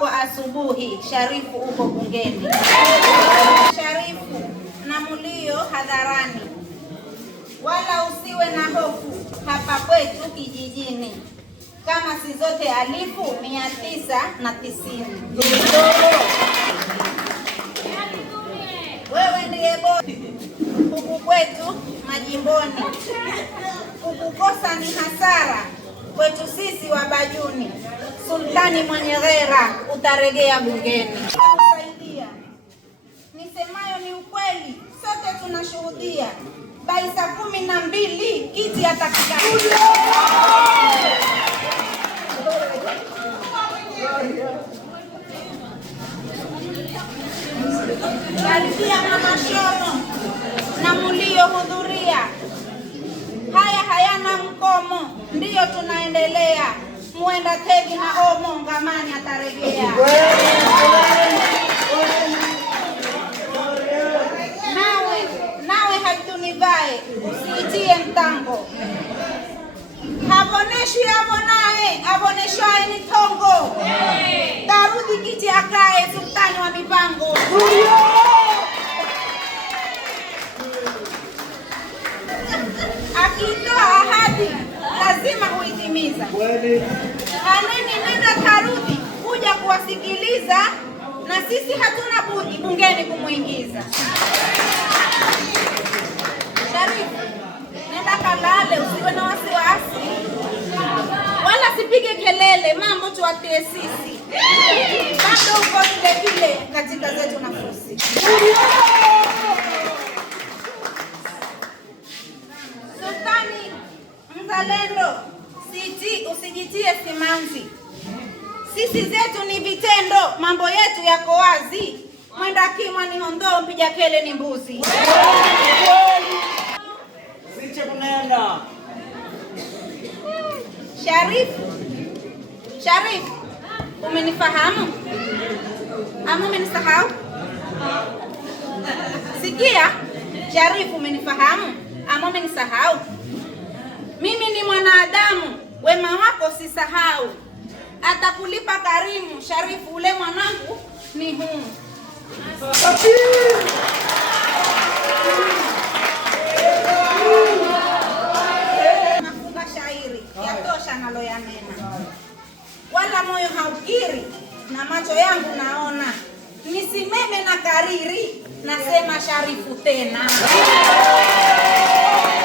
Kwa asubuhi, Sharifu uko bungeni. Sharifu na mulio hadharani, wala usiwe na hofu hapa kwetu kijijini, kama si zote 1990. Wewe ndiye bodi huku kwetu majimboni, kukukosa ni hasara kwetu sisi Wabajuni. Sultani mwenye ghera utaregea bungeni. Kusaidia nisemayo ni ukweli, sote tunashuhudia. Bai saa 12 kiti atakika. Karibia mama shono na mulio hudhuria, haya hayana mkomo, ndiyo tunaendelea. Muenda tegi na omo ngamani ataregea. Nawe hatunivae usiitie mtango, haboneshwi abonaye, aboneshwaye ni tongo. Darudi kiti akae sultani wa mipango. Akitoa ahadi lazima huitimiza. Aneni nenda karudi kuja kuwasikiliza, na sisi hatuna budi bungeni kumuingiza. Sharifu, nenda kalale, usiwe na wasiwasi, wala sipige kelele, mambo tuwatie sisi. Bado uko vile katika zetu nafasi. Sultani mzalendo, usijitie simanzi. Sisi zetu ni vitendo, mambo yetu yako wazi. Mwenda kimwa ni hondoo, mpija kele ni mbuzi. Siche kunaenda. Sharifu, umenifahamu? Ama umenisahau? Sikia, Sharifu, umenifahamu ama umenisahau? Mimi ni mwanadamu, wema wako sisahau. Atakulipa karimu, Sharifu, ule mwanangu ni huu. Nafunga shairi, yatosha nalo yanena. Wala moyo haukiri, na macho yangu naona. Nisimeme na kariri, nasema Sharifu tena.